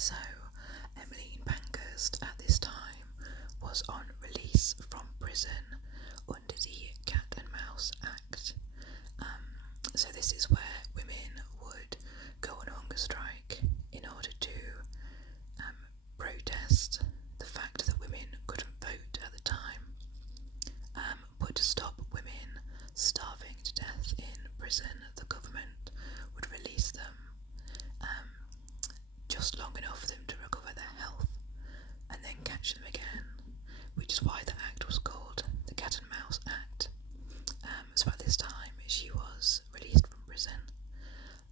So, Emmeline Pankhurst at this time was on release from prison under the Cat and Mouse Act. So this is where women would go on a hunger strike in order to protest the fact that women couldn't vote at the time, but to stop women starving to death in prison, the government would release them just long enough for them to recover their health and then catch them again, which is why the act was called the Cat and Mouse Act. So at this time she was released from prison,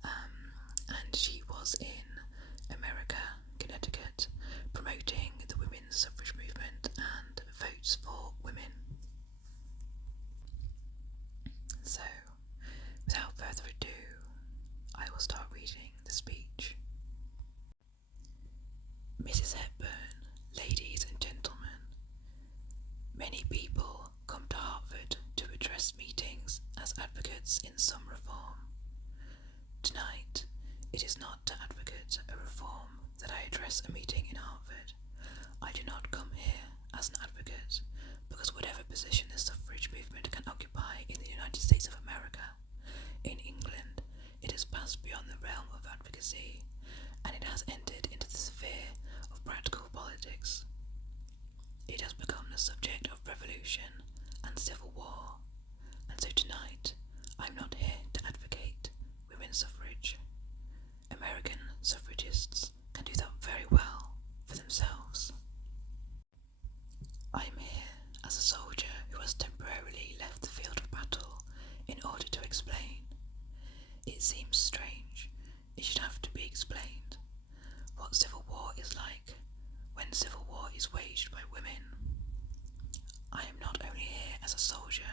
and she was in America, Connecticut, promoting the women's suffrage movement and votes for women. So, without further ado, I will start reading the speech. Mrs. Hepburn, ladies and gentlemen, many people come to Hartford to address meetings as advocates in some reform. Tonight, it is not to advocate a reform that I address a meeting in Hartford. I do not come here as an advocate, because whatever position the suffrage movement can occupy in the United States of America, in England, it has passed beyond the realm of advocacy, and it has entered into the sphere of practical politics. It has become the subject of revolution and civil war, and so tonight I'm not here to advocate women's suffrage. American suffragists can do that very well for themselves. I am here as a soldier who has temporarily left the field of battle in order to explain. It seems strange it should have to be explained what civil war is like when civil war is waged by women. I am not only here as a soldier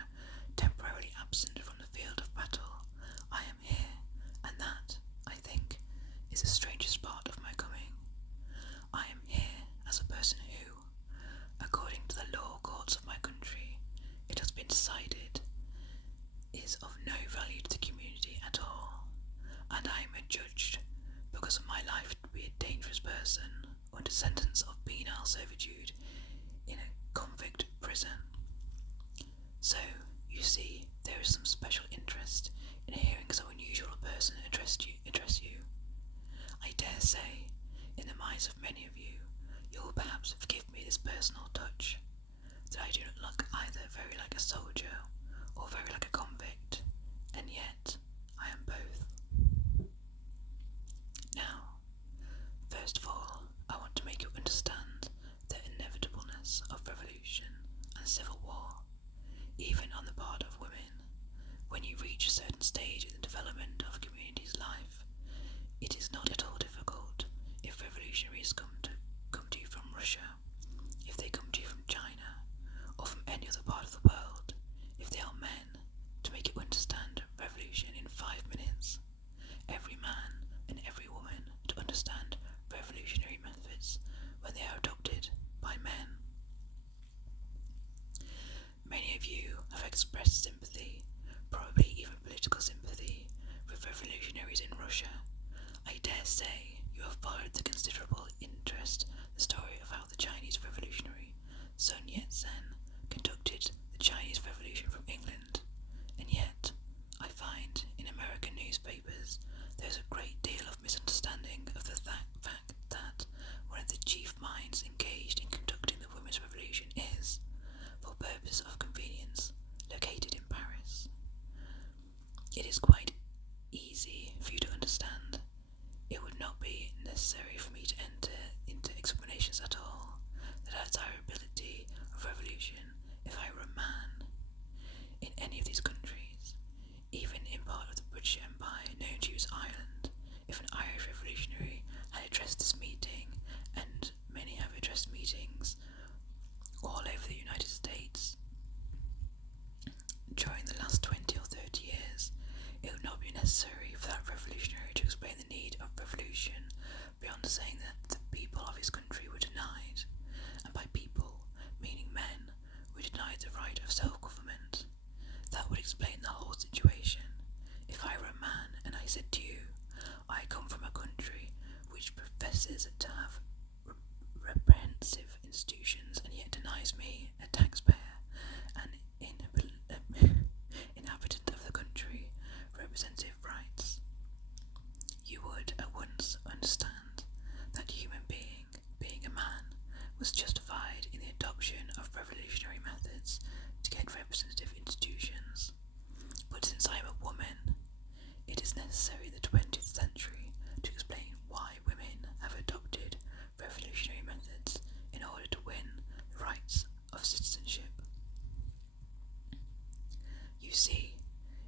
temporarily absent from the field of battle, I am here, and that, I think, is the strangest part of my coming. I am here as a person who, according to the law courts of my country, it has been decided, is of no value to the community at all, and I am adjudged, because of my life, to be a dangerous person under sentence of penal servitude in a convict prison. So, you see, there is some special interest in hearing so unusual a person address you. I dare say, in the minds of many of you, you will perhaps forgive me this personal touch, that I do not look either very like a soldier or very like a convict, and yet I am both. Now, first of all, I want to make you understand the inevitableness of revolution and civil war, even on the part of women. When you reach a certain stage in the development of a community's life, it is not at all difficult if revolutionaries come to you from Russia, if they come to you from China, or from any other part of the world, if they are men, to make you understand revolution in 5 minutes. Every man and every woman to understand revolutionary methods when they are adopted by men. Many of you have expressed sympathy, probably even political sympathy, with revolutionaries in Russia. I dare say you have followed the considerable interest the story of how the Chinese revolutionary Sun Yat-sen conducted the Chinese Revolution from England, and yet I find in American newspapers there is a great deal of misunderstanding of the fact that one of the chief minds engaged in conducting the women's revolution is, for purpose of convenience, located in Paris. It is quite easy for you to understand. It would not be necessary for me to enter into explanations at all, the desirability of revolution if I were a man. In any of these countries, even in part of the British Empire known to you as Ireland, if an Irish revolutionary had addressed this meeting, and many have addressed meetings all over the United States during the last 20 or 30 years, it would not be necessary for that revolutionary to explain the need of revolution beyond saying that the people of his country were denied, and by people, meaning men, were denied the right of self-government. That would explain the whole situation. If I were a man and I said to you, I come from a country which which professes to have reprehensive institutions and yet denies me, a taxpayer, an inhabitant of the country, representative rights. You would at once understand that human being a man, was justified in the adoption of revolutionary methods to get representative institutions. But since I am a woman, it is necessary in the 20th century to explain why women have adopted revolutionary methods in order to win the rights of citizenship. You see,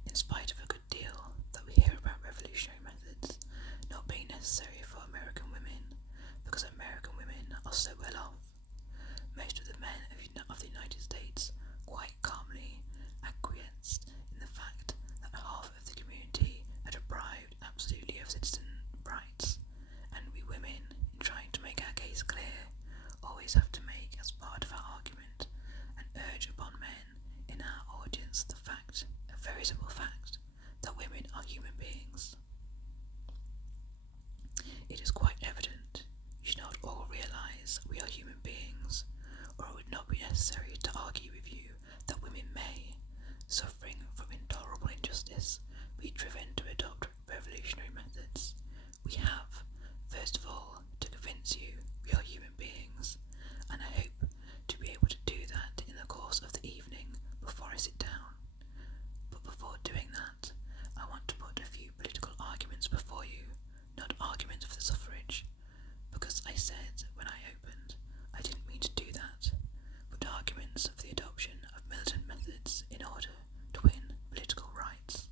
in spite of a good deal that we hear about revolutionary methods not being necessary for American women, because American women are so well off, most of the men of the United States quite calmly acquiesced in the fact that half of the community are deprived absolutely of citizen rights, and we women, in trying to make our case clear, always have to make as part of our argument and urge upon men in our audience the fact, a very simple fact, that women are human beings. It is quite evident you should not all realise we are human beings, or it would not be necessary to argue with you that women may, suffering from intolerable injustice, be driven to adopt revolutionary methods. We have, first of all, to convince you we are human beings, and I hope to be able to do that in the course of the evening before I sit down. But before doing that, I want to put a few political arguments before you, not arguments for the suffrage, because I said when I opened I didn't mean to do that, but arguments of the adoption of militant methods in order to win political rights.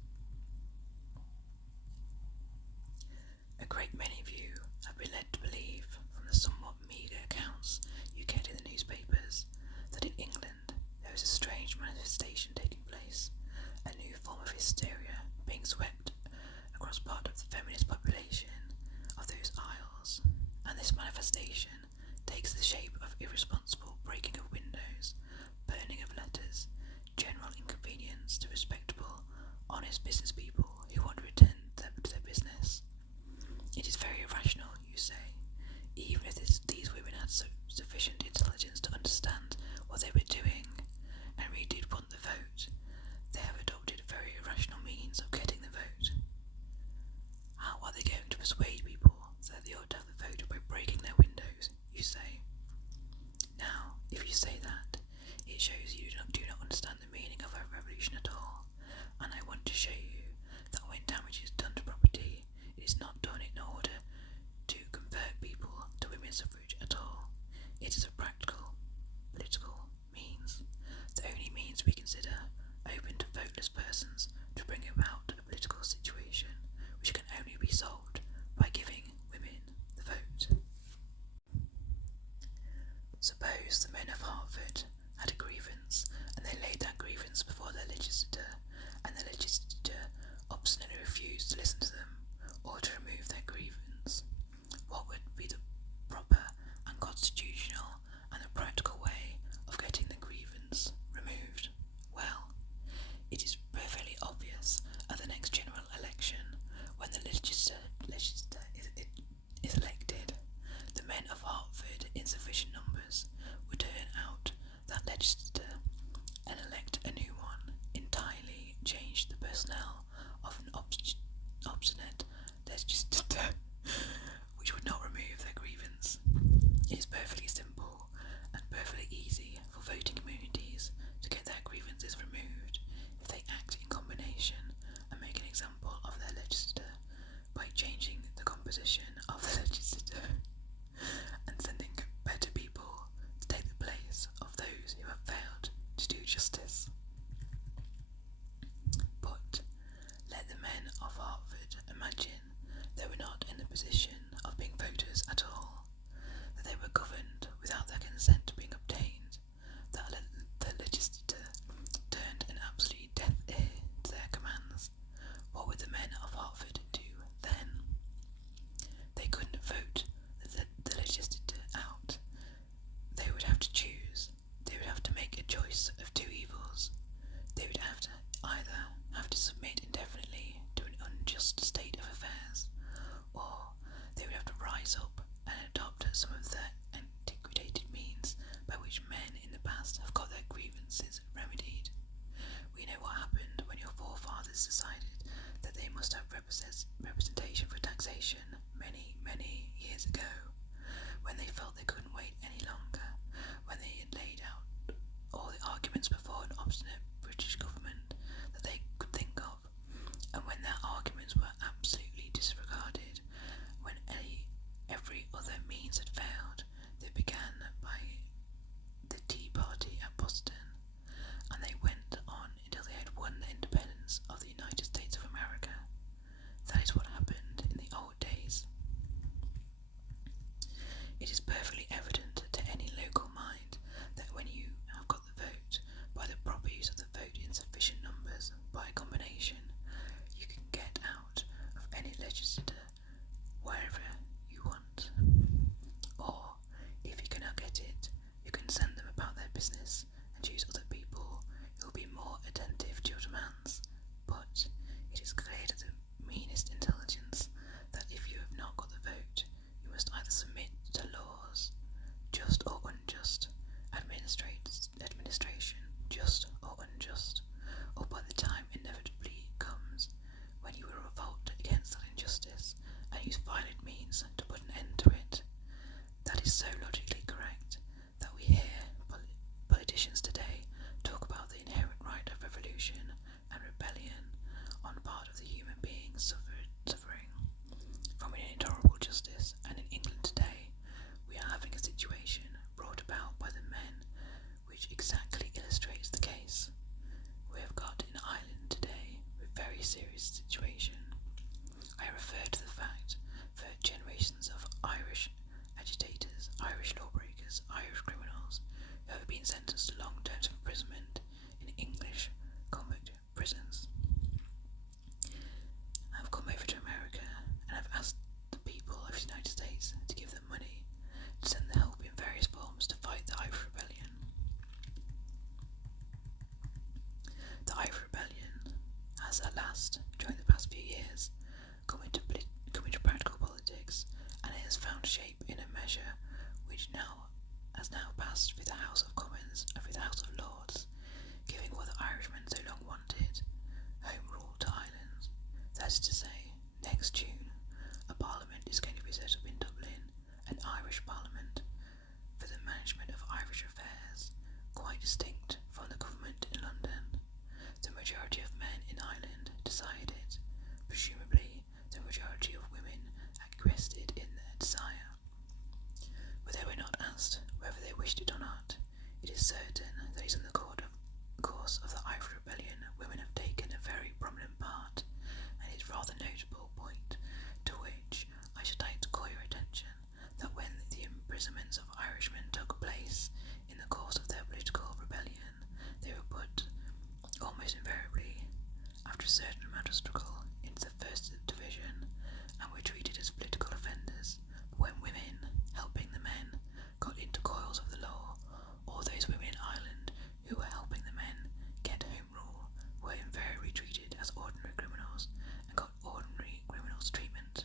A great many of you have been led to believe, from the somewhat meagre accounts you get in the newspapers, that in England there is a strange manifestation taking place, a new form of hysteria being swept across part of the feminist population of those isles, and this manifestation takes the shape of irresponsible breaking of windows, burning of letters, general inconvenience to respectable, honest business people who want to return to their business. It is very irrational, you say, even if these women had sufficient intelligence to understand what they were doing and really did want the vote. They have adopted very irrational means of getting the vote. How are they going to persuade people that they ought to have the vote by breaking their windows, you say? Now, if you say that, it shows you do not understand the meaning of a revolution at all, and I want to show you that when damage is done to property, it is not done in order to convert people to women's suffrage at all. It is a practical, political means, the only means we consider open to voteless persons to bring about a political situation which can only be solved by giving women the vote. Suppose the men of Hartford had a grievance, and they laid that grievance before their legislature, and the legislature obstinately refused to listen to them or to remove their grievance. What would be the proper and constitutional and the practical way of getting the grievance removed? Well, it is perfectly obvious at the next general election, when the legislature is elected, the men of Hartford in sufficient numbers would turn out that legislature and elect a new one, entirely change the personnel of an obstinate legislature, which would not remove their legislators decided that they must have representation for taxation many years ago, when they felt they couldn't wait any longer, when they had laid out all the arguments before an obstinate British government that they could think of, and when their arguments were absolutely disregarded, when every other means had failed, they began by the Tea Party at Boston, and they went on until they had won the independence of the United States of America. That is what happened in the old days. It is perfectly evident to any local mind that when you have got the vote, by the proper use of the vote in sufficient numbers, by a combination, you can get out of any legislator wherever you want. Or, if you cannot get it, you can send them about their business and choose other people who will be more attentive to your demands. But it is clear to the meanest intelligence that if you have not got the vote, you must either submit to laws, just or unjust, administration, just or unjust, or by the time inevitably comes when you will revolt against that injustice and use violent means to put an end to it. That is so logically correct that we hear politicians today talk about the inherent right of revolution and rebellion on part of the human beings suffering from an intolerable justice, and in England today we are having a situation brought about by the men which exactly illustrates the case. We have got in Ireland today a very serious situation. I refer to the fact that generations of Irish agitators, Irish lawbreakers, Irish criminals who have been sentenced to long terms of imprisonment in English convict prisons have come over to America and have asked the people of the United States to give them money to send the help in various forms to fight the Irish Rebellion. The Irish Rebellion has at last, during the past few years, come into practical politics, and it has found shape in a measure which has now passed through the House of Commons and through the House of Lords, giving what the Irishmen so long wanted, home rule to Ireland. That is to say, next June, a parliament is going to be set up in Dublin, an Irish parliament, for the management of Irish affairs, quite distinct from the government in London. The majority of men in Ireland decide it. Presumably, the majority of women acquiesced in their desire. But they were not asked whether they wished it or not. It is certain that in the course of the Irish Rebellion, women have taken a very prominent part, and it is rather notable point to which I should like to call your attention, that when the imprisonments of Irishmen took place in the course of their political rebellion, they were put, almost invariably, after a certain amount of struggle, into the first division, and were treated as political offenders. But when women, helping the men, got into coils of the law, all those women in Ireland who were helping the men get home rule were invariably treated as ordinary criminals and got ordinary criminals treatment.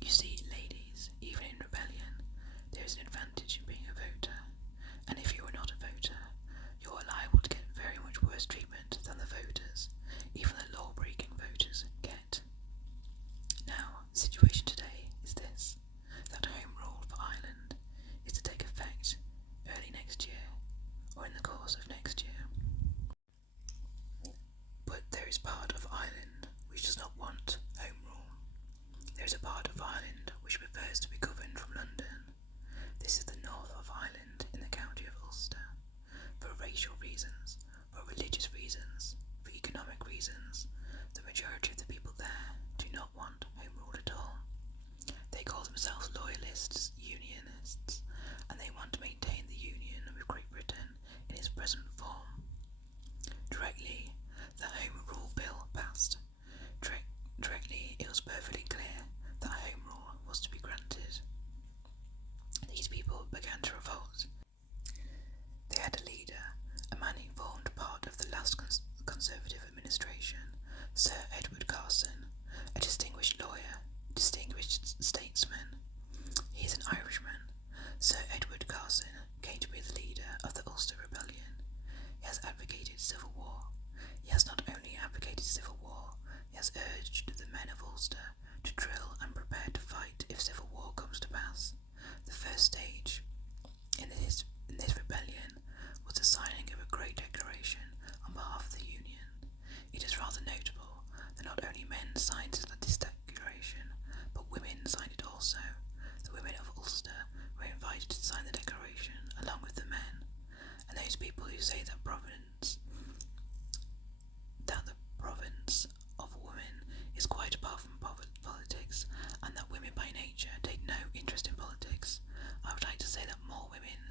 You see, ladies, even in rebellion, there is an advantage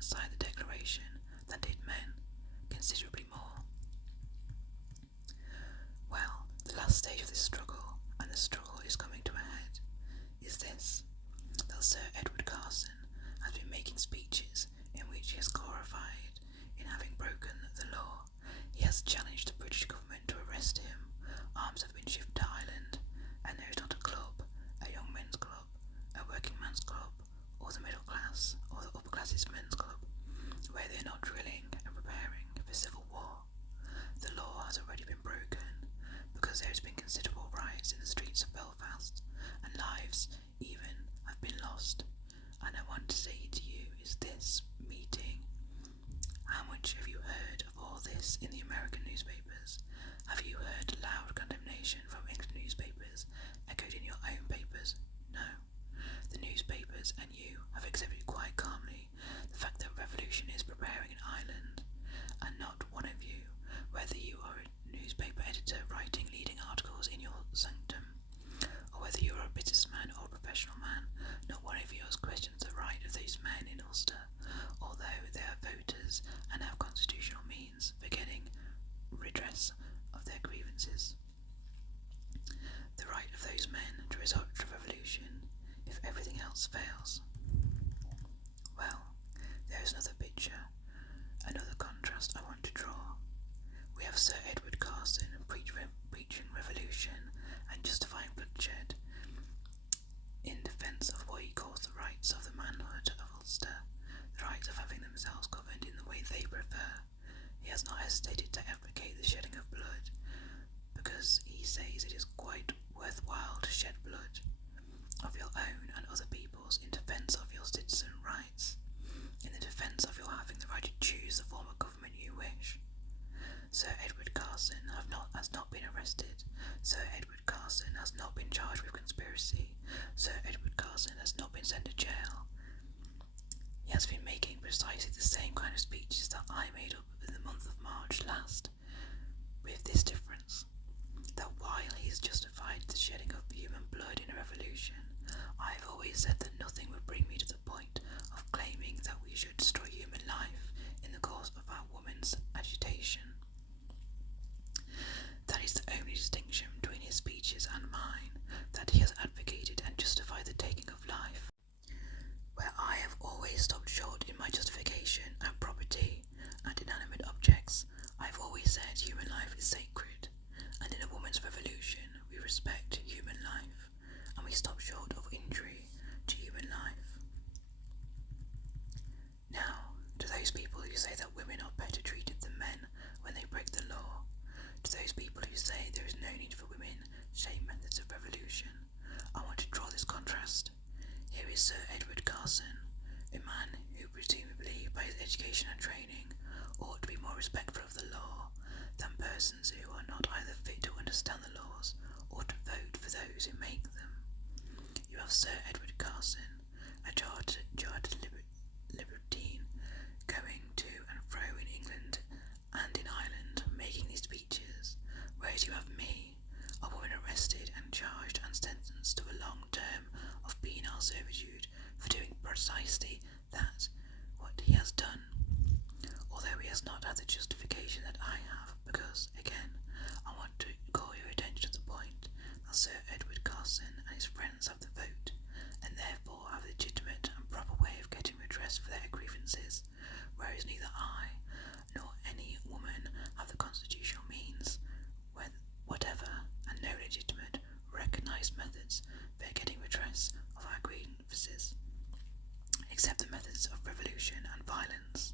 signed the Declaration than did men, considerably more. Well, the last stage of this struggle, and the struggle is coming to a head, is this, that Sir Edward Carson has been making speeches in which he has glorified in having broken the law. He has challenged the British government to arrest him. Arms have been shipped to Ireland, and there is not a club, a young men's club, a working man's club, or the middle class, or the upper classes men's club, where they are not drilling and preparing for civil war. The law has already been broken, because there has been considerable riots in the streets of Belfast, and lives even have been lost. And I want to say to you is this meeting, how much have you heard of all this in the American newspapers? Have you heard loud condemnation from English newspapers echoed in your own papers? No. The newspapers and you have accepted quite calmly the fact that revolution is preparing in Ireland, and not one of you, whether you are a newspaper editor writing leading articles in your sanctum, or whether you are a businessman or a professional man, not one of you has questioned the right of those men in Ulster, although they are voters and have constitutional means for getting redress of their grievances. The right of those men to resort to revolution if everything else fails. Well, there is another picture, another contrast I want to draw. We have Sir Edward Carson preaching revolution and justifying bloodshed in defence of what he calls the rights of the manhood of Ulster, the rights of having themselves governed in the way they prefer. He has not hesitated to advocate the shedding of blood, because he says it is quite worthwhile to shed blood of your own and other people's in defence of your citizen rights, in the defence of your having the right to choose the form of government you wish. Sir Edward Carson has not been arrested. Sir Edward Carson has not been charged with conspiracy. Sir Edward Carson has not been sent to jail. He has been making precisely the same kind of speeches that I made up in the month of March last, with this difference, that while he has justified the shedding of human blood in a revolution, I have always said that nothing would bring me to the point of claiming that we should destroy human life in the course of our women's agitation. That is the only distinction between his speeches and mine, that he has advocated and justified the taking of life, where I have always stopped short in my justification at property and inanimate objects. I have always said human life is sacred, and in a woman's revolution we respect human life, and we stop short of injury to human life. Now, to those people who say that women are better treated than men when they break the law, to those people who say there is no need for women, same methods of revolution, I want to draw this contrast. Here is Sir Edward Carson, a man who presumably by his education and training ought to be more respectful of the law than persons who are not either fit to understand the laws or to vote for those who make them. You have Sir Edward Carson, a chartered libertine, going to and fro in England and in Ireland making these speeches, whereas you have me, a woman arrested and charged and sentenced to a long term of penal servitude for doing precisely that, what he has done, although he has not had the justification that I have, because, again, I want to call your attention to the point that Sir Edward Carson and his friends have the vote, and therefore have a legitimate and proper way of getting redress for their grievances, whereas neither I nor any woman have the constitutional means, whatever, and no legitimate, recognised methods for getting redress of our grievances, except the methods of revolution and violence.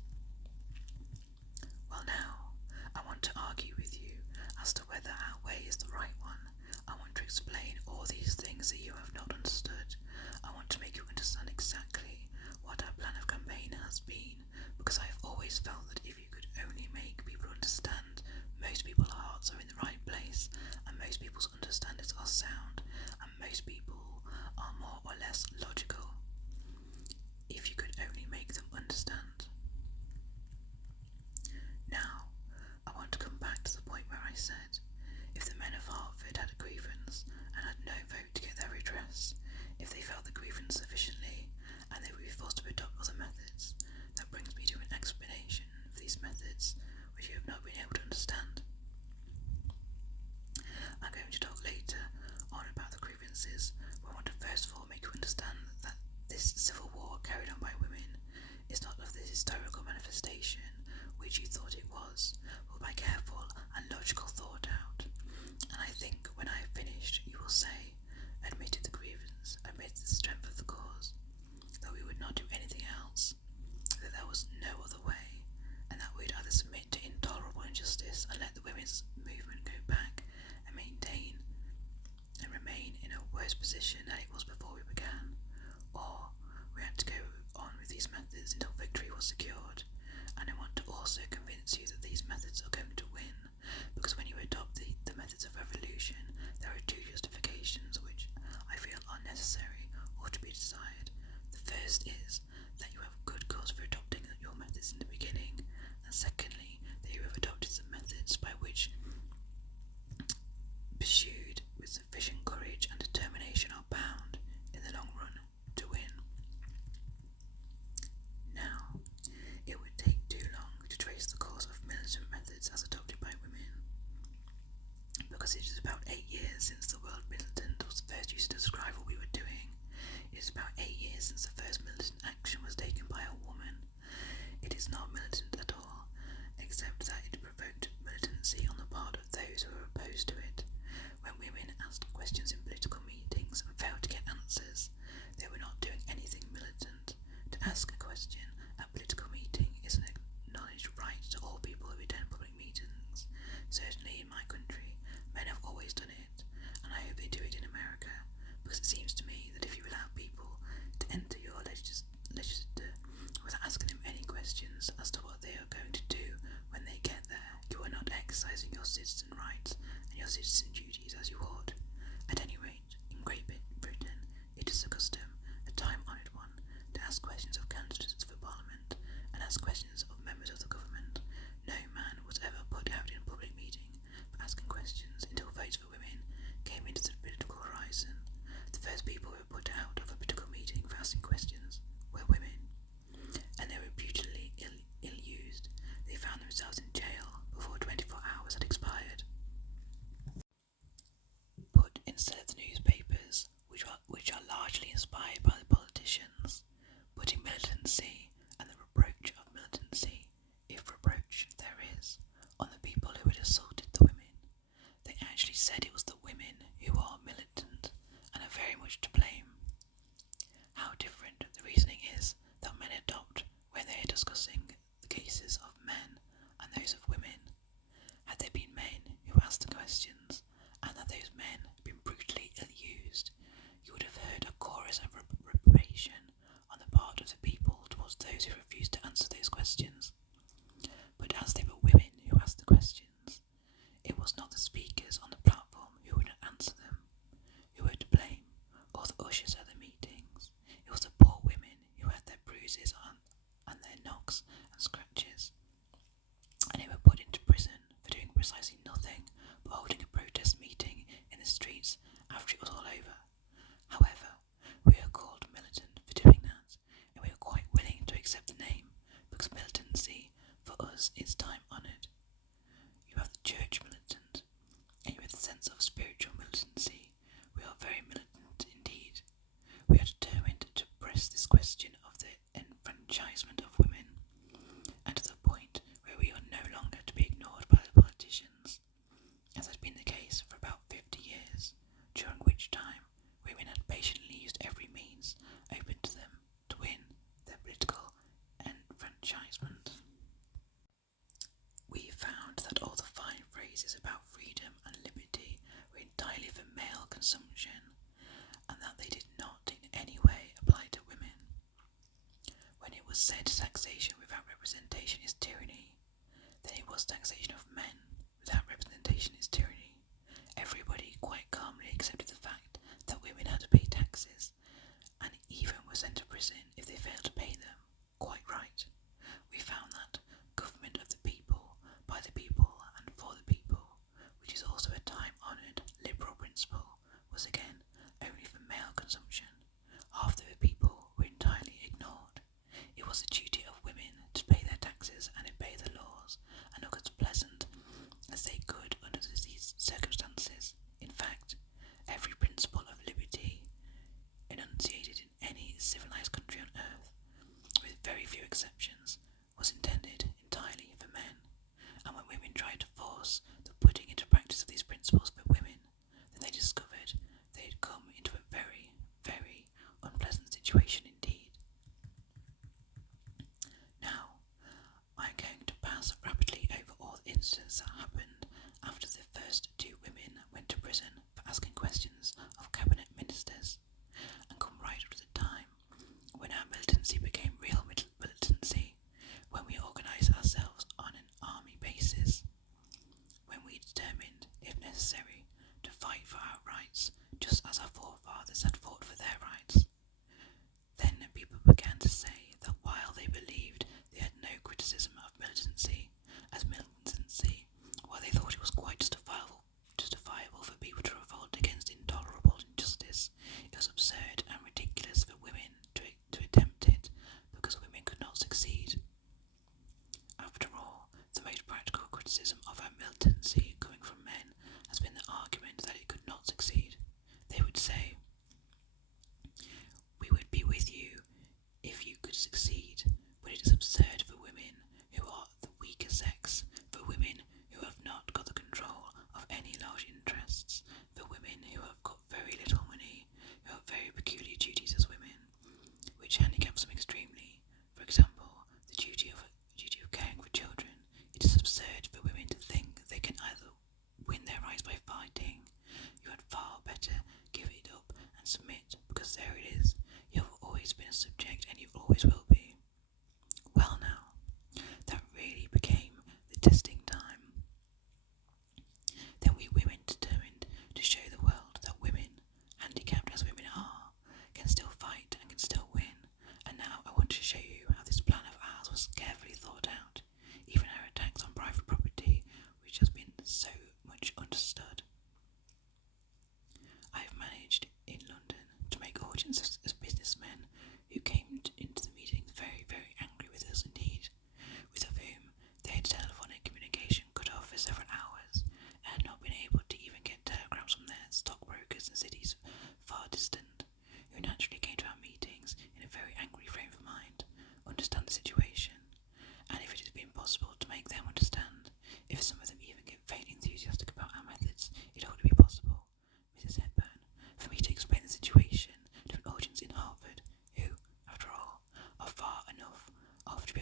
Well now, I want to argue with you as to whether our way is the right one. I want to explain all these things that you have not understood. I want to make you understand exactly what our plan of campaign has been, because I have always felt that if you could only make people understand, most people's hearts are in the right place, and most people's understandings are sound, and most people are more or less logical. If you could only make them understand. Now, I want to come back to the point where I said, if the men of Hertford had a grievance and had no vote to get their redress, if they felt the grievance sufficiently, and they would be forced to adopt other methods historical manifestation, which you thought it was, but by careful and logical thought out. And I think when I have finished, you will say, admitted the grievance, admitted the strength of the cause, that we would not do anything else, that there was no other way, and that we'd either submit to intolerable injustice and let the women's movement go back and maintain and remain in a worse position than it was before we began, or we had to go on with these methods until victory was secured. And I want to also convince you that these methods are going to win, because when you adopt the methods of revolution, there are two justifications which I feel are necessary or to be desired. The first is that you have good cause for adopting your methods in the beginning, and secondly, that you have adopted some methods by which, pursued with sufficient courage and determination, are bound, in the long run, to win. Now, it would take too long to trace the course of militant methods as adopted by women, because it is about 8 years since the word militant was first used to describe what we were doing. It is about 8 years since the first militant action was taken by a woman. It is not militant at all, except that it provoked militancy on the part of those who were opposed to it. When women asked questions in political meetings and failed to get answers, they were not doing anything militant. To ask a question at a political meeting is an acknowledged right to all people who attend public meetings. Certainly in my country, men have always done it, and I hope they do it in America, because it seems to me that if you allow people to enter your legislature without asking them any questions as to what they are going to do when they get there, you are not exercising your citizen rights and your citizen duties as you ought. At any rate, in Great Britain, it is a custom, a time-honoured one, to ask questions of candidates for Parliament and ask questions of members of the government. No man was ever put out in a public meeting for asking questions until votes for women came into the political horizon. The first people who were put out of a political meeting for asking questions were women, and they were brutally ill-used. They found themselves in jail before 24 hours had expired. Put instead of the newspapers, which are largely inspired by the politicians, putting militancy and the reproach of militancy, if reproach there is, on the people who had assaulted the women. They actually said it was the women who are militant and are very much to blame. How different the reasoning is that men adopt when they are discussing the cases of men and those of women. Had there been men who asked the questions, and had those men been brutally ill-used, you would have heard a chorus of reprobation on the part of the people towards those who refused to answer those questions. But as they were women who asked the questions, it was not the speakers on the platform who would answer them who were to blame, or the ushers at the meetings. It was the poor women who had their bruises and their knocks and scratches, and they were put into prison for doing precisely nothing but holding a protest meeting in the streets after it was all over. However, we are called militant for doing that, and we are quite willing to accept the name, because militancy for us is time-honoured. You have the church militant, and you have the sense of spiritual militancy. We are very militant indeed. We are determined to press this question of the enfranchisement of women, and to the point where we are no longer to be ignored by the politicians, as has been the case for about 50 years, during which time women had patiently used every means open to them to win their political enfranchisement. We found that all the fine phrases about freedom and liberty were entirely for male consumption, and that they did not in any way apply to women. When it was said taxation without representation is tyranny, then it was taxation of men without representation is tyranny. Everybody quite calmly accepted the fact that women had to pay taxes, and even were sent to prison if they failed to pay them. Quite right. We found that government of the people, by the people, and for the people, which is also a time-honoured liberal principle, was again only for male consumption. Half the people were entirely ignored. It was the duty of women to pay their taxes and obey the laws, and look as pleasant as they could under these circumstances. In fact, every principle of liberty enunciated in any civilized country on earth, with very few exceptions,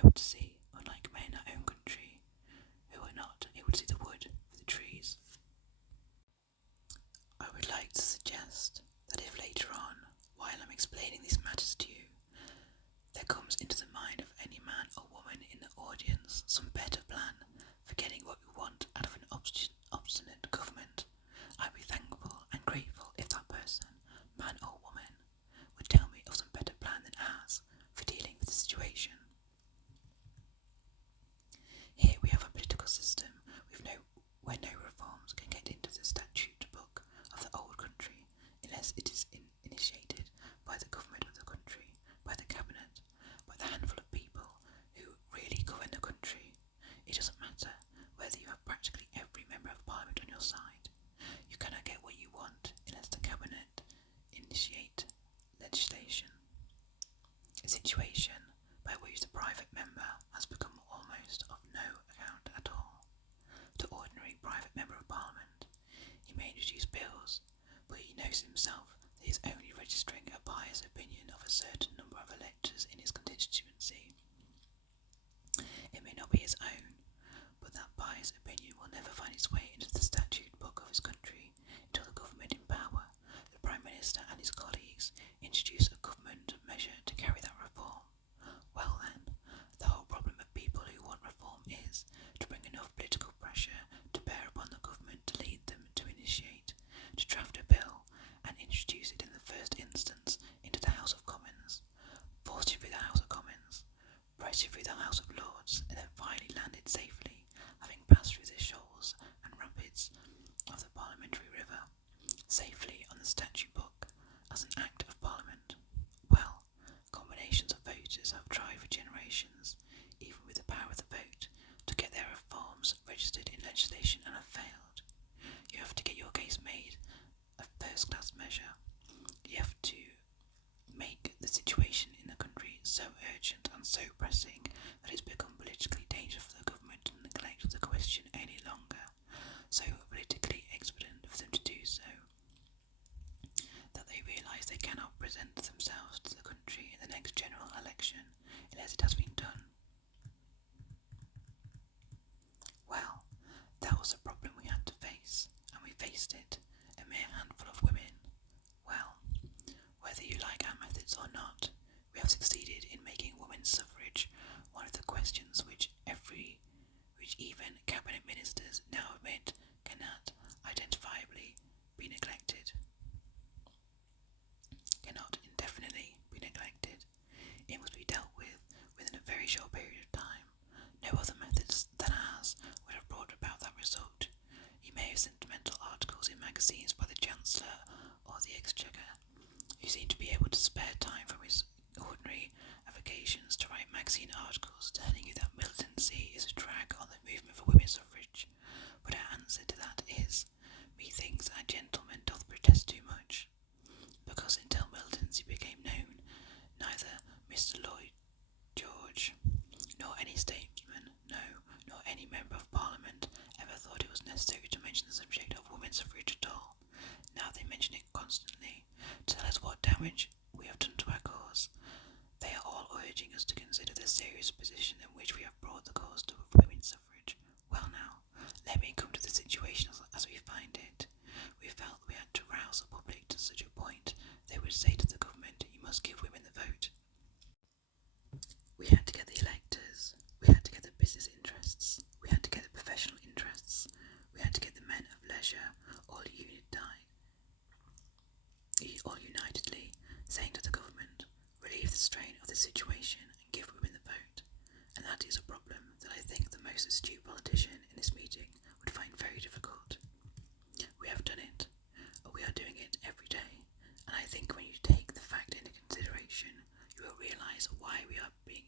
able to see, unlike men in our own country, who are not able to see the wood for the trees. I would like to suggest that if later on, while I'm explaining these matters to you, there comes into the mind of any man or woman in the audience some better plan for getting what we want out of an obstinate government, I'd be thankful and grateful if that person, man or woman, would tell me of some better plan than ours for dealing with the situation. Here we have a political system where no reforms can get into the statute book of the old country unless it is initiated by the government of the country, by the cabinet, by the handful of people who really govern the country. It doesn't matter whether you have practically every member of parliament on your side. You cannot get what you want unless the cabinet initiate legislation. A situation by which the private member has become almost of no account at all. The ordinary private member of parliament, he may introduce bills, but he knows himself that he is only registering a biased opinion of a certain number of electors in his constituency. It may not be his own, but that biased opinion will never find its way into the statute book of his country until the government in power, the Prime Minister and his colleagues, introduce a government measure to carry that reform. Well then, the whole problem of people who want reform is to bring enough political pressure to bear upon the government to lead them to initiate, to draft a bill and introduce it in the first instance into the House of Commons, force it through the House of Commons, press it through the House of Lords, and then finally land it safely, having passed through the shoals and rapids of the parliamentary river, safely on the statute book as an act of parliament. Well, combinations of voters have tried for generations, even with the power of the vote, to get their reforms registered in legislation and have failed. You have to get your case made a first-class measure. You have to make the situation in the country so urgent and so pressing that it's become politically dangerous for the government to neglect the question any longer, so politically expedient for them to do so, that they realise they cannot present themselves to the country in the next general election unless it has been done. Well, that was a problem we had to face, and we faced it, a mere handful of women. Well, whether you like our methods or not, we have succeeded in making women's suffrage one of the questions which even cabinet ministers now admit cannot identifiably be neglected, cannot indefinitely be neglected. It must be dealt with within a very short period of time. No other methods than ours would have brought about that result. You may have sentimental articles in magazines by the Chancellor or the Exchequer, who seem to be able to spare time from his ordinary avocations to write magazine articles telling you that militancy is a drag on the movement for women's suffrage, but our answer to that is, methinks our gentleman doth protest too much, because until militancy became known, neither Mr. Lloyd George, nor any statesman, no, nor any member of Parliament ever thought it was necessary to mention the subject of women's suffrage at all. Now they mention it constantly, to tell us what damage we have done to our cause. They are all urging us to consider the serious position in which we have brought the cause of women's suffrage. Well now, let me come to the situation as we find it. We felt we had to rouse the public to such a point they would say to the government, you must give women the vote. We had to get the electors, we had to get the business interests, we had to get the professional interests, we had to get the men of leisure all unitedly saying to the government, relieve the strain of the situation and give women the vote. And that is a problem that I think the most astute politician in this meeting would find very difficult. We have done it, or we are doing it every day, and I think when you take the fact into consideration, you will realise why we have been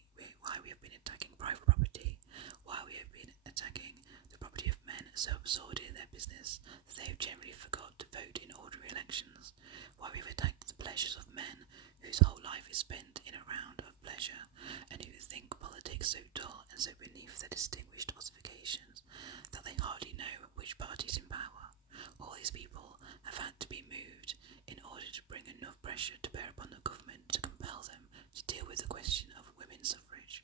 attacking private property, why we have been attacking the property of men so absorbed in their business that they have generally forgot to vote in ordinary elections, why we have attacked the pleasures of men whose whole life is spent in a round of pleasure, and who think politics so dull and so beneath their distinguished ossifications that they hardly know which party is in power. All these people have had to be moved in order to bring enough pressure to bear upon the government to compel them to deal with the question of women's suffrage.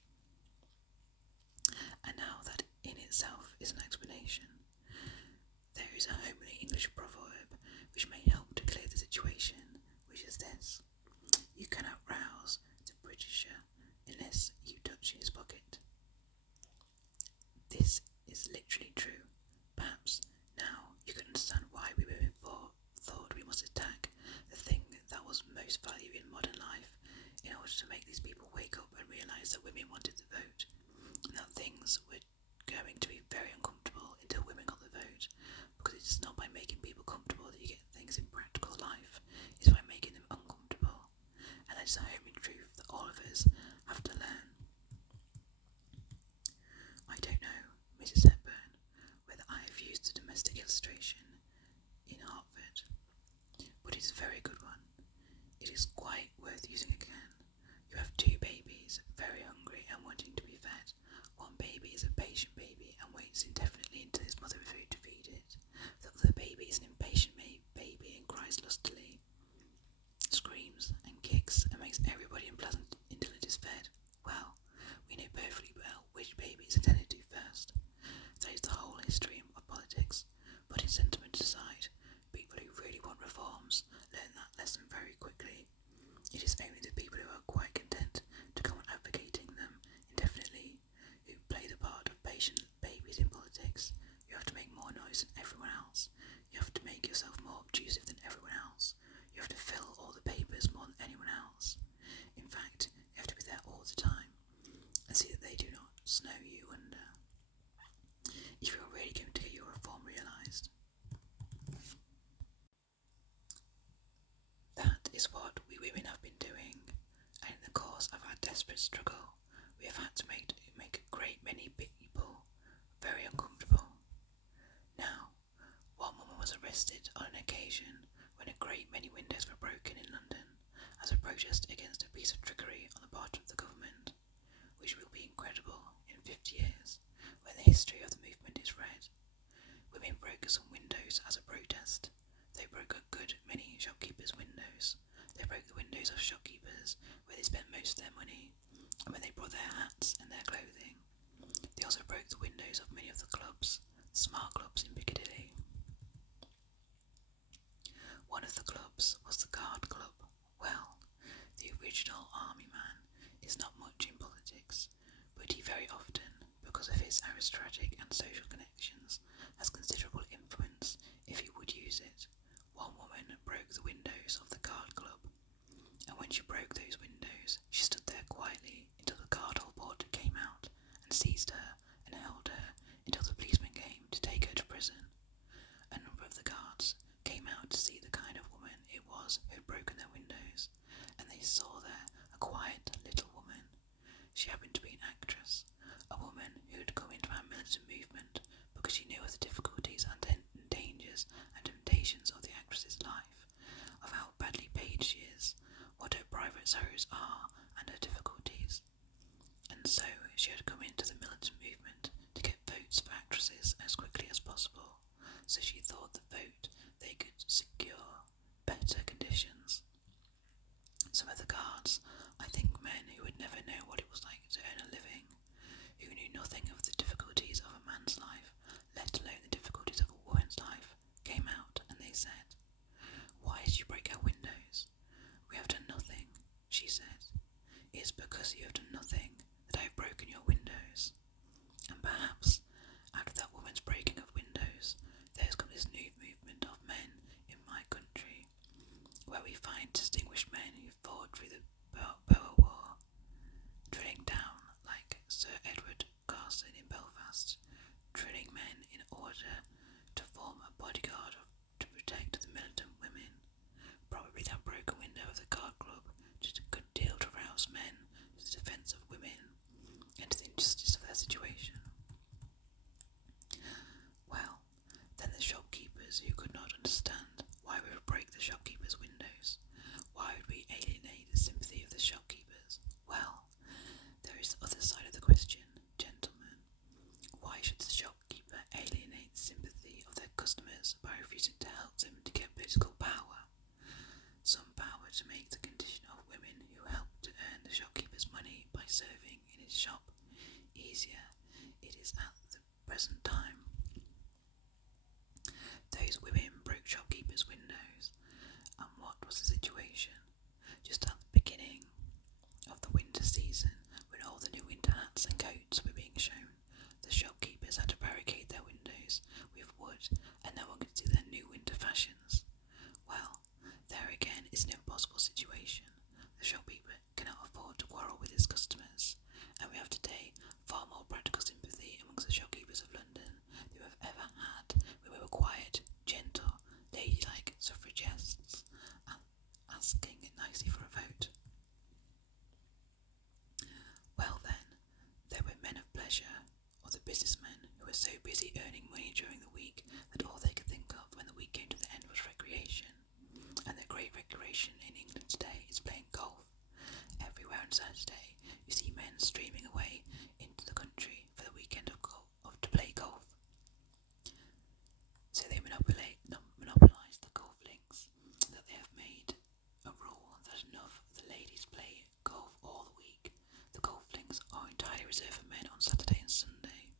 existed on an occasion when a great many windows were broken in London as a protest against a piece of trickery on the part of the government, which will be incredible in 50 years when the history of the movement is read. Women broke some windows as a protest. They broke a good many shopkeepers' windows. They broke the windows of shopkeepers where they spent most of their money, and when they brought their hats and their clothing. They also broke the windows of many of the clubs, smart clubs in Piccadilly. One of the clubs was the Guard Club. Well, the original army man is not much in politics, but he very often, because of his aristocratic and social connections, has considerable influence if he would use it. One woman broke the windows of the Guard Club, and when she broke those windows, she stood there quietly until the guard hall porter came out and seized her and held her until the policeman came to take her to prison. A number of the guards came out to see the kind of woman it was who had broken their windows, and they saw there a quiet little woman. She happened to be an actress, a woman who had come into our militant movement because she knew of the difficulties and dangers and temptations of the actress's life, of how badly paid she is, what her private sorrows are, and her difficulties. And so she had come into the militant movement to get votes for actresses as quickly as possible, so she thought the vote they could secure better conditions. Some of the guards, I think men who would never know what it was like to earn a living, who knew nothing of the difficulties of a man's life, let alone the difficulties of a woman's life, came out and they said, "Why did you break our windows?" "We have done nothing," she said. "It is because you have done nothing that I have broken your windows." And perhaps, out of that woman's breaking of windows, there has come this new movement of men in my country, where we find distinguished men who fought through the Boer War, drilling down like Sir Edward Carson in Belfast, drilling men in order to form a bodyguard to protect the militant women. Probably that broken window of the Guard Club did a good deal to rouse men to the defence of women and to the injustice of their situation. Well, then the shopkeepers who could not understand why we would break the shopkeepers' windows, why would we alienate the sympathy of the shopkeepers? Well, there is the other side of the question, gentlemen. Why should the shopkeeper alienate the sympathy of their customers by refusing to help them to get political power? Some power to make the condition of women who help to earn the shopkeeper's money by serving in his shop easier it is at the present time. Those women broke shopkeepers' windows, and what was the situation? Just at the beginning of the winter season, when all the new winter hats and coats were being shown, the shopkeepers had to barricade their windows with wood, and no one could see their new winter fashions. Well, there again is an impossible situation. The shopkeeper cannot afford to quarrel with his customers, and we have today far more practical sympathy amongst the shopkeepers of London than we have ever had when we were quiet, gentle, ladylike suffragists, asking nicely for a vote. Well then, there were men of pleasure, or the businessmen who were so busy earning money during the week that all they could think of when the week came to the end was recreation. And the great recreation in England today is playing golf. Everywhere on Saturday you see men streaming away into the country for the weekend to play golf. So they monopolise the golf links, that they have made a rule that enough of the ladies play golf all the week. The golf links are entirely reserved for men on Saturday and Sunday.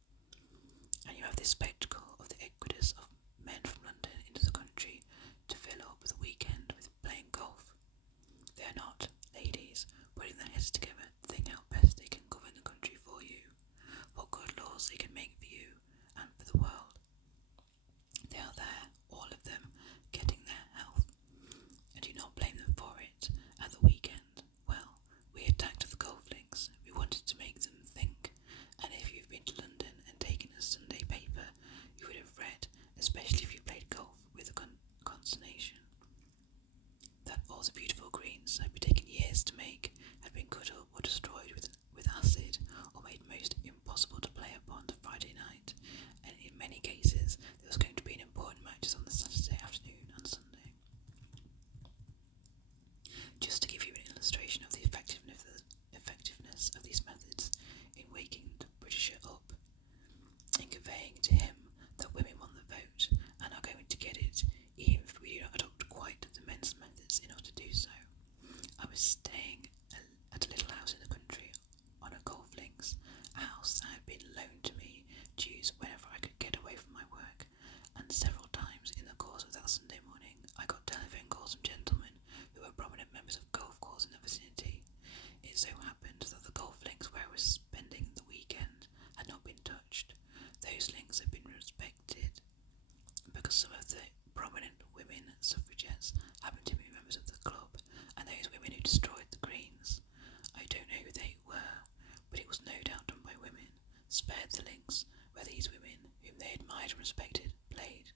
And you have this spectacle of the exodus of men from London into the country to fill up the weekend with playing golf. They are not ladies putting their heads together to think how best they can govern the country for you, what good laws they can make for you and for the world. They are there, all of them, getting their health, and do not blame them for it at the weekend. Well, we attacked the golf links. We wanted to make them think, and if you've been to London and taken a Sunday paper, choose whenever I could get away from my work, and several times in the course of that Sunday morning I got telephone calls from gentlemen who were prominent members of golf courses in the vicinity. It so happened that the golf links where I was spending the weekend had not been touched. Those links had been respected because some of the prominent women suffragettes happened to be members of the club, and those women who destroyed the greens, I don't know who they were, but it was no doubt done by women, spared the links where these women, whom they admired and respected, played.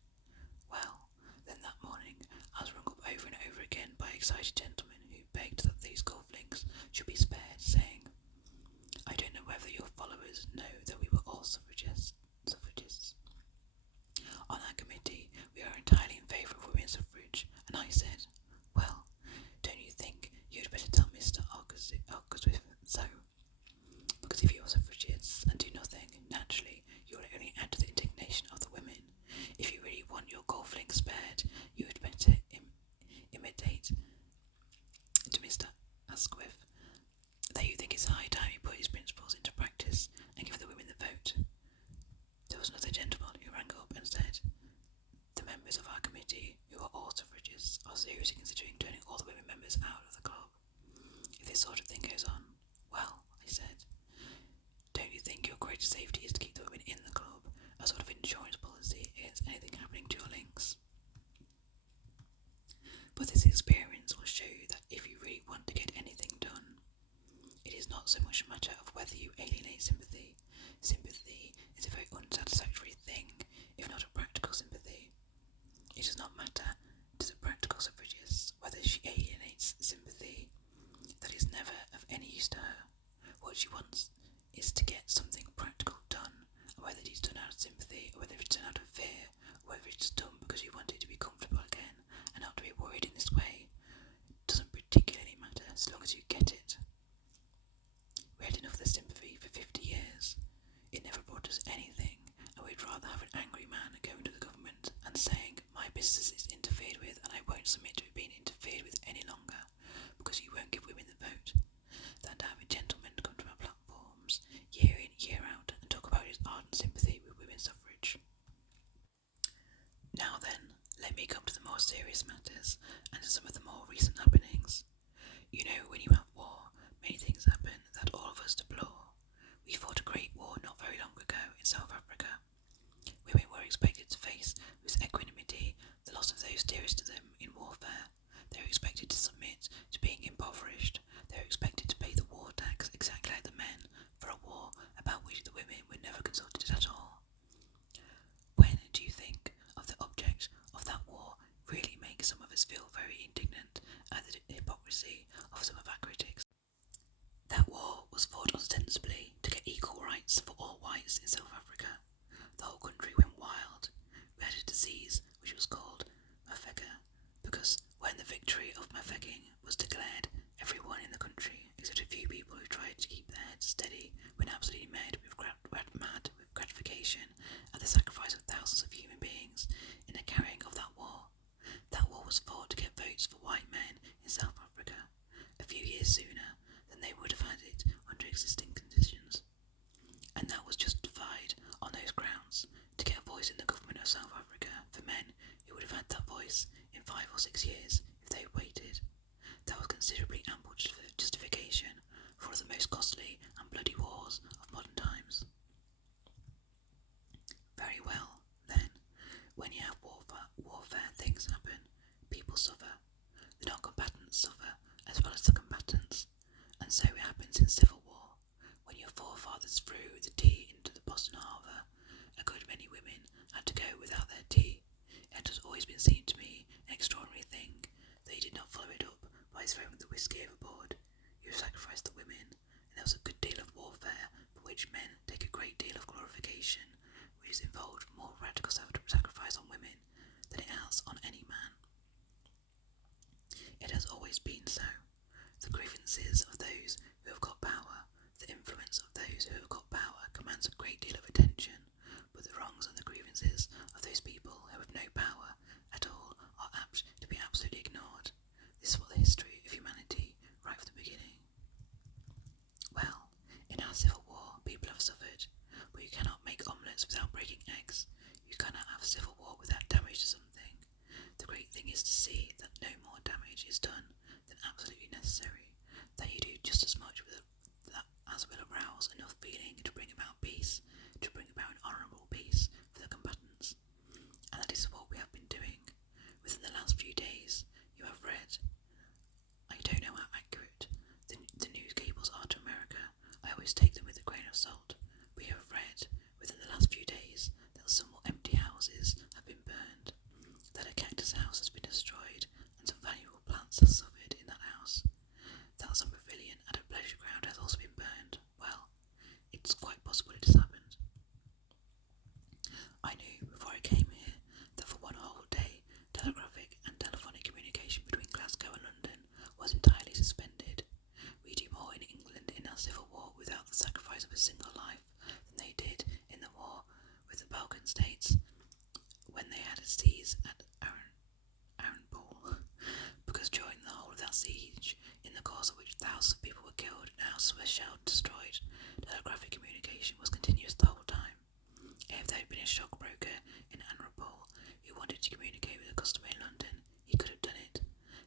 Well, then that morning I was rung up over and over again by excited gentlemen who begged that these golf links should be spared, saying, I don't know whether your followers know that we were all suffragists. On our committee, we are entirely in favour of women's suffrage, and I said, well, don't you think you'd better tell Mr. Arcoswith so? Because if you're suffragists and do nothing, naturally, you will only add to the indignation of the women. If you really want your golf links spared, you had better imitate to Mr. Asquith that you think it's high time he put his principles into practice and give the women the vote. There was another gentleman who rang up and said, the members of our committee, who are all suffragists, are seriously considering turning all the women members out of the club. If this sort of thing goes on, well, I said, don't you think your greatest safety is to keep the women in the club, a sort of insurance policy against anything happening to your links? But this experience will show you that if you really want to get anything done, it is not so much a matter of whether you alienate sympathy. Sympathy is a very unsatisfactory thing, if not a practical sympathy. It does not matter to the practical suffragist whether she alienates sympathy. That is never of any use to her. What she wants is to get something practical done, and whether it is done out of sympathy, or whether it's done out of fear, or whether it's done because you want it to be comfortable again, and not to be worried in this way, doesn't particularly matter so long as you get it. We had enough of the sympathy for 50 years. It never brought us anything, and we'd rather have an angry man going to the government and saying, my business is interfered with and I won't submit to it being interfered with any longer because you won't give women the vote, than to have a gentleman come to our platforms year in, year out and talk about his ardent sympathy with women's suffrage. Now then, let me come to the more serious matters and to some of the more recent happenings. You know, when you have war, many things happen that all of us deplore. We fought a great war not very long ago in South Africa. Women were expected to face with equanimity the loss of those dearest to them in warfare. They were expected to submit to being impoverished. They were expected to pay the war tax exactly like the men for a war about which the women were never consulted at all. When do you think of the object of that war really makes some of us feel very indignant at the hypocrisy of some of our critics. That war was fought ostensibly to get equal rights for all whites in South Africa. The whole country went wild. We had a disease which was called Mafeka, because when the victory of Mafeking was declared, everyone in the country, except a few people who tried to keep their heads steady, went absolutely mad with gratification at the sacrifice of thousands of human beings in the carrying of that war. That war was fought to get votes for white men in South Africa a few years sooner than they would have had it under existing conditions. And that was justified on those grounds, to get a voice in the government of South Africa for men who would have had that voice in 5 or 6 years if they had waited. That was considerably ample justification for one of the most costly and bloody wars of modern times. Very well, then, when you have warfare, things happen. People suffer. The non-combatants suffer as well as the combatants. And so it happens in civil war. When your forefathers threw the tea into the Boston Harbour, a good many women had to go without their tea. It has always been seen to me an extraordinary thing that he did not follow it up by throwing the whiskey overboard. You sacrificed the women, and there was a good deal of warfare for which men take a great deal of glorification, which has involved more radical sacrifice on women than it has on any man. It has always been so. The grievances of those who have got power, the influence of those who have got power base at Arunpol, because during the whole of that siege, in the course of which thousands of people were killed and houses were shelled and destroyed, telegraphic communication was continuous the whole time. If there had been a stockbroker in Arunpol who wanted to communicate with a customer in London, he could have done it.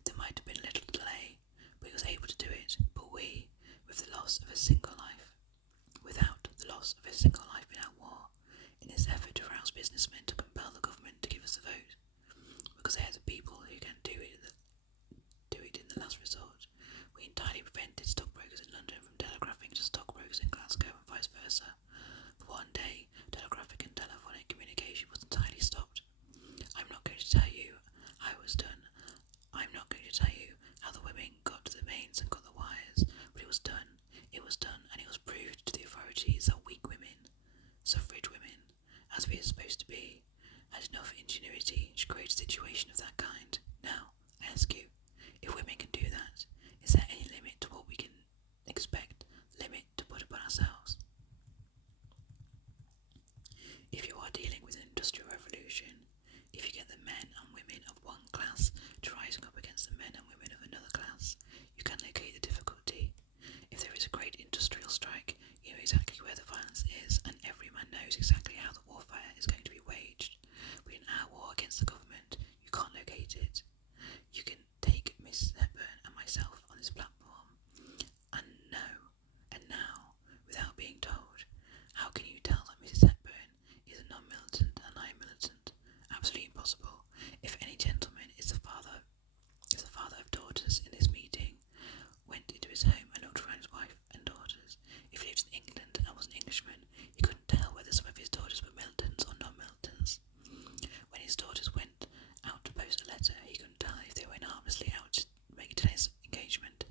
There might have been a little delay, but he was able to do it. But we, with the loss of a single life, without the loss of a single life in our war, in this effort to rouse businessmen to compel the government to give us a vote, because they are the people who can do it in the last resort, we entirely prevented stockbrokers in London from telegraphing to stockbrokers in Glasgow and vice versa. For one day, telegraphic and telephonic communication was entirely stopped. I'm not going to tell you how it was done. I'm not going to tell you how the women got to the mains and got the wires, but it was done. It was done, and it was proved to the authorities that weak women, suffrage women, as we are supposed to be, had enough ingenuity to create a situation of that kind. Now, I ask you, if women can do that, is there any limit to what we can expect, limit to put upon ourselves? If you are dealing with an industrial revolution, if you get the men and women of one class to rising up against the men and women of another class, you can locate the difficulty. If there is a great industrial strike, you know exactly where the violence is, and every man knows exactly how the warfare is going to be waged. But in our war against the government, you can't locate it. You can take Miss Hepburn and myself on this platform, and now, without being told, how can you tell that Mrs. Hepburn is a non-militant and I am militant? Absolutely impossible. If any gentleman is the father of daughters in this meeting, went into his home and looked around his wife and daughters, if he lived in England and was an Englishman, he couldn't tell whether some of his daughters were militants or non-militants. When his daughters went out to post a letter, he couldn't tell if they went harmlessly out to make a tennis engagement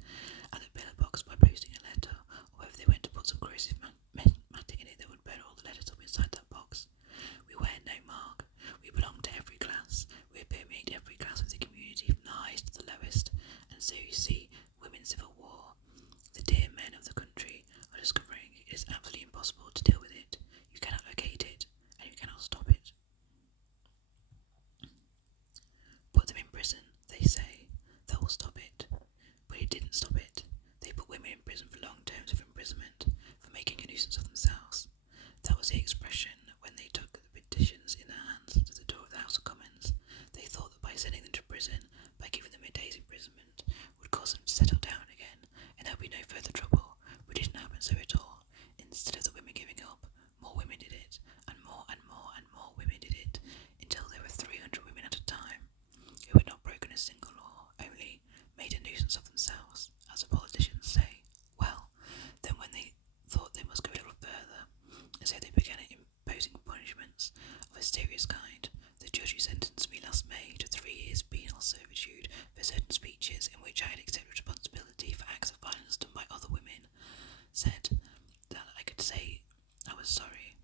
at the pillar box by posting a letter, or whether they went to put some corrosive matter in it that would burn all the letters up inside that box. We wear no mark. We belong to every class. We permeate every class of the community from the highest to the lowest. And so you see, women's civil war, the dear men of the country are discovering it is absolutely impossible to deal with it. You cannot locate it, and you cannot stop it. Put them in prison, they say. That will stop it. But it didn't stop it. They put women in prison for long terms of imprisonment, for making a nuisance of themselves. That was the expression when they took the petitions in their hands to the door of the House of Commons. They thought that by sending them to prison, by giving them a day's imprisonment, would cause them to settle down again, and there would be no further trouble. But it didn't happen so at all. Instead of the women giving up, more women did it, and more and more and more women did it, until there were 300 women at a time, who had not broken a single law, only made a nuisance of themselves, as the politicians say. Well, then when they thought they must go a little further, and so they began imposing punishments of a serious kind. The judge who sentenced me last May to 3 years penal servitude for certain speeches in which I had accepted responsibility for acts of violence done by other women, said that if I could say I was sorry,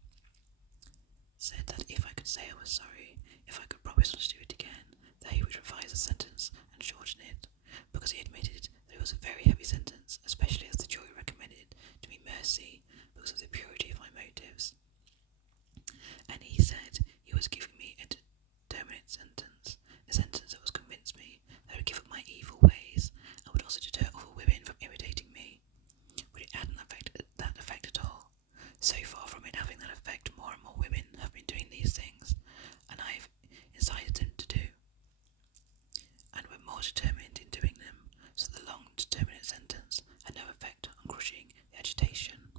if I could promise not to do it again, that he would revise the sentence and shorten it, because he admitted that it was a very heavy sentence, especially as the jury recommended to me mercy because of the purity of my motives. And he said he was giving me a determinate sentence, a sentence that would convince me that I would give up my evil ways and would also deter other women from imitating me. But it hadn't that effect at all. So far from it having that effect, more and more women have been doing these things, and I've incited them to do, and were more determined in doing them, so the long, determinate sentence had no effect on crushing the agitation.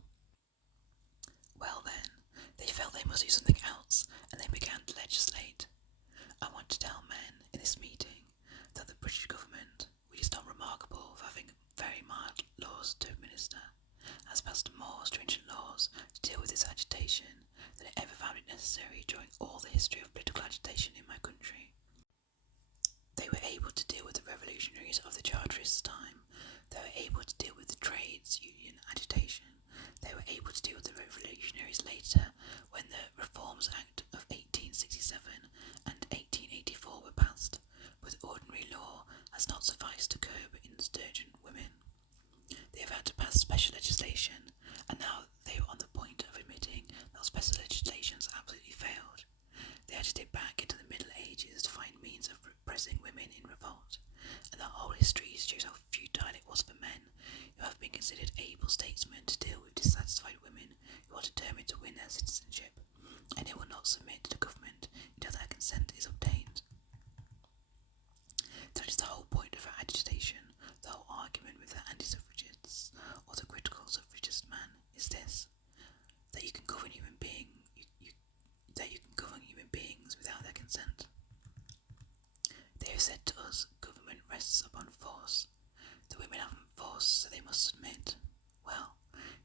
Well then, they felt they must do something else, and they began to legislate. I want to tell men in this meeting that the British government, which is not remarkable for having very mild laws to administer, has passed more stringent laws to deal with this agitation than it ever found it necessary during all the history of political agitation in my country. They were able to deal with the revolutionaries of the Charterists' time. They were able to deal with the trades union agitation. They were able to deal with the revolutionaries later, when the Reforms Act of 1867 and 1884 were passed, but ordinary law has not sufficed to curb insurgent women. They have had to pass special legislation, and now they were on the point of admitting that special legislation has absolutely failed. They had to dip back into the Middle Ages to find determined to win their citizenship, and they will not submit to the government until their consent is obtained. That is the whole point of our agitation. The whole argument with the anti-suffragists or the critical suffragist man is this: that you can govern human beings without their consent. They have said to us, government rests upon force. The women haven't force, so they must submit. Well,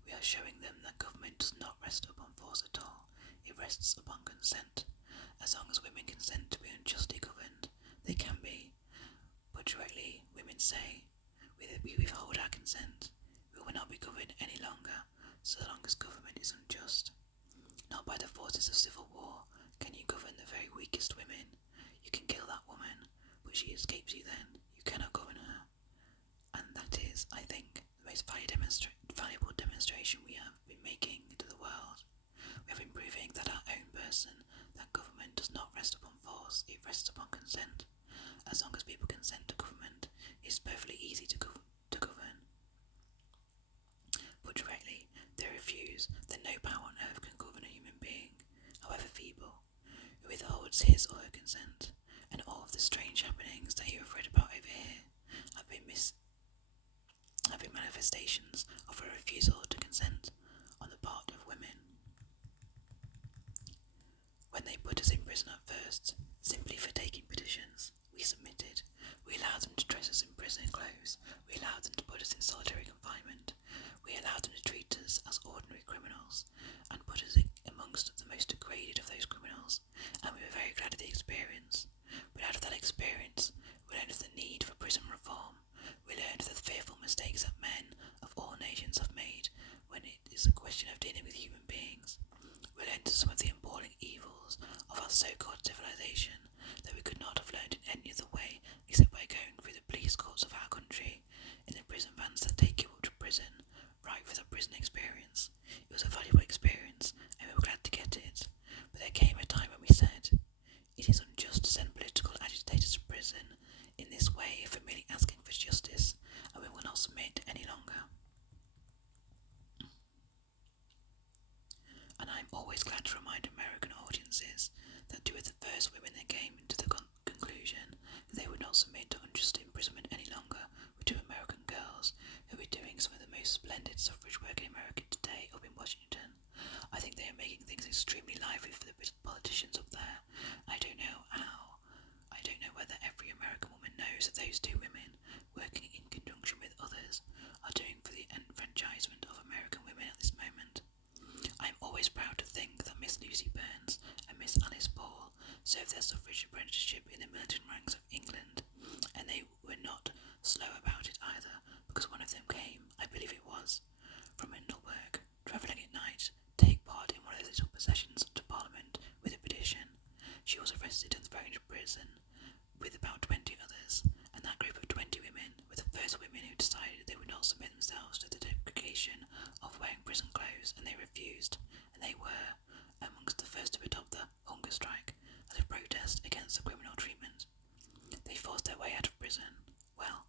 we are showing them that government does not rest upon force at all. It rests upon consent. As long as women consent to be unjustly governed, they can be. But directly women say, we withhold our consent, we will not be governed any longer, so long as government is unjust. Not by the forces of civil war can you govern the very weakest women. You can kill that woman, but she escapes you then. You cannot govern her. And that is, I think, the most valuable demonstration we have been making to the world. We have been proving that our own person, that government does not rest upon force, it rests upon consent. As long as people consent to government, it's perfectly easy to govern. But directly they refuse, then no power on earth can govern a human being, however feeble, who withholds his or her consent. And all of the strange happenings that you have read about over here have been manifestations of a refusal to consent on the part of women. When they put us in prison at first, simply for taking petitions, we submitted. We allowed them to dress us in prison clothes. We allowed them to put us in solitary confinement. We allowed them to treat us as ordinary criminals and put us amongst the most degraded of those criminals, and we were very glad of the experience. But out of that experience, we learned of the need for prison reform. We learned of the fearful mistakes that men of all nations have made when it is a question of dealing with human beings. We learned of some of the appalling evils of our so-called civilization that we could not have learned in any other way except by going through the police courts of our country, in the prison vans that take you up to prison, right through the prison experience. It was a valuable experience, and we were glad to get it. But there came a time when we said, it is unjust to send political agitators to prison in this way for merely asking for justice, and we will not submit any longer. And I am always glad to remind American audiences that two of the first women that came to the conclusion that they would not submit to unjust imprisonment any longer were two American girls who were doing some of the most splendid suffrage work in America today up in Washington. I think they are making things extremely lively for the politicians up there. I don't know how. I don't know whether every American woman knows that those two women, working in conjunction with others, are doing for the enfranchisement of American women at this moment. I am always proud to think that Miss Lucy Burns and Miss Alice Paul served their suffrage apprenticeship in the militant ranks of England, and they were not slow about it either, because one of them came, I believe it was, from Middelburg, travelling at night, take part in one of those little processions to Parliament with a petition. She was arrested and thrown into prison with about 20 others, and that group of 20 women were the first women who decided they would not submit themselves to the degradation of wearing prison clothes, and they refused, and they were amongst the first to adopt the hunger strike as a protest against the criminal treatment. They forced their way out of prison. Well,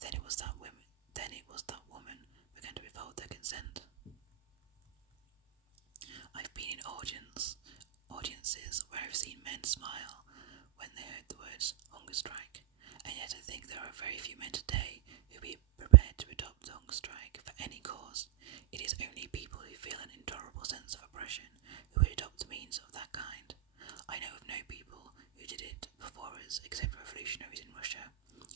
then it was that woman began to withhold their consent. I've been in audiences where I've seen men smile when they heard the words hunger strike, and yet I think there are very few men today who would be prepared to adopt the hunger strike for any cause. It is only people who feel an intolerable sense of oppression who would adopt means of that kind. I know of no people who did it before us except revolutionaries in Russia,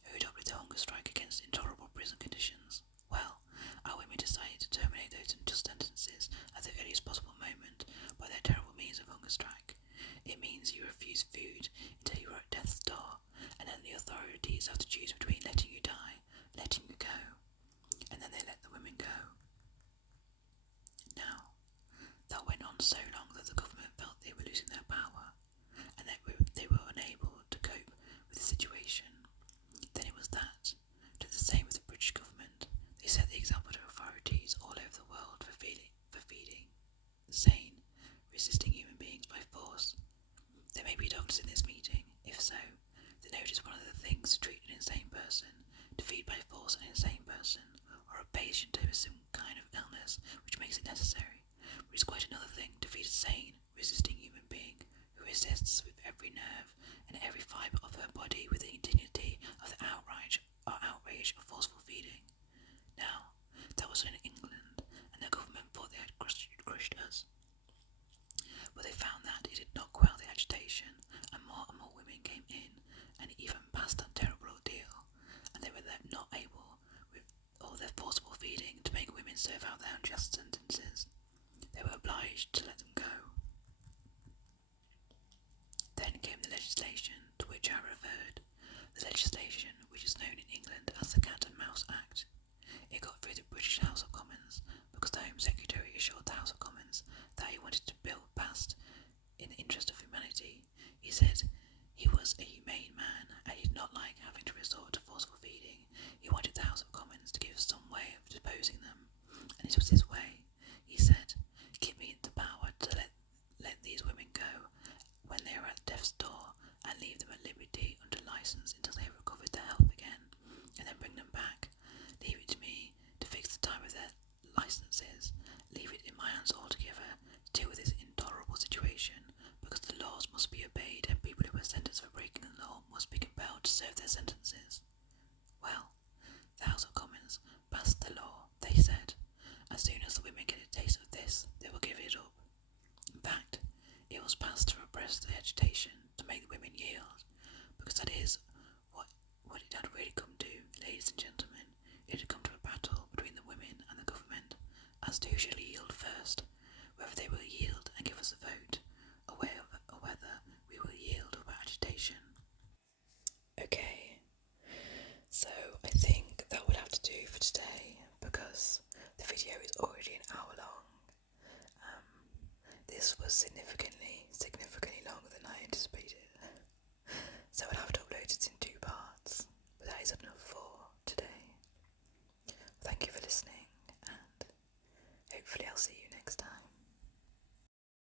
who adopted the hunger strike against intolerable prison conditions. Well, our women decided to terminate those unjust sentences at the earliest possible moment by their terrible means of hunger strike. It means you refuse food until you are at death's door, and then the authorities have to choose between letting you die and letting you go. And then they let the women everybody with the indignity of the outrage of forceful feeding. Now, that was in England, and the government thought they had crushed us. But they found that it did not quell the agitation, and more women came in, and even passed that terrible ordeal, and they were not able, with all their forcible feeding, to make women serve out their unjust sentences. They were obliged to let them go. Then came the legislation to which I referred, the legislation which is known in England as the Cat and Mouse Act. It got through the British House of Commons because the Home Secretary assured the House of Commons that he wanted to bill passed in the interest of humanity. He said he was a humane man and he did not like having to resort to forceful feeding. He wanted the House of Commons to give some way of deposing them, and this was his way. He said, "Give me the power to let these women go when they are at death's door, and leave them at liberty under license until they have recovered their health again, and then bring them back. Leave it to me to fix the time of their licenses. Leave it in my hands altogether to deal with this intolerable situation, because the laws must be obeyed and people who are sentenced for breaking the law must be compelled to serve their sentences." Well, the House of Commons passed the law. They said, as soon as the women get a taste of this, they will give it up. In fact, it was passed to repress the agitation, to make the women yield, because that is what it had really come to, ladies and gentlemen. It had come to a battle between the women and the government, as to who shall yield first, whether they will yield and give us a vote, or whether we will yield over agitation. Okay, so I think that would have to do for today, because the video is already an hour long. This was significantly longer than I anticipated, so I'll have to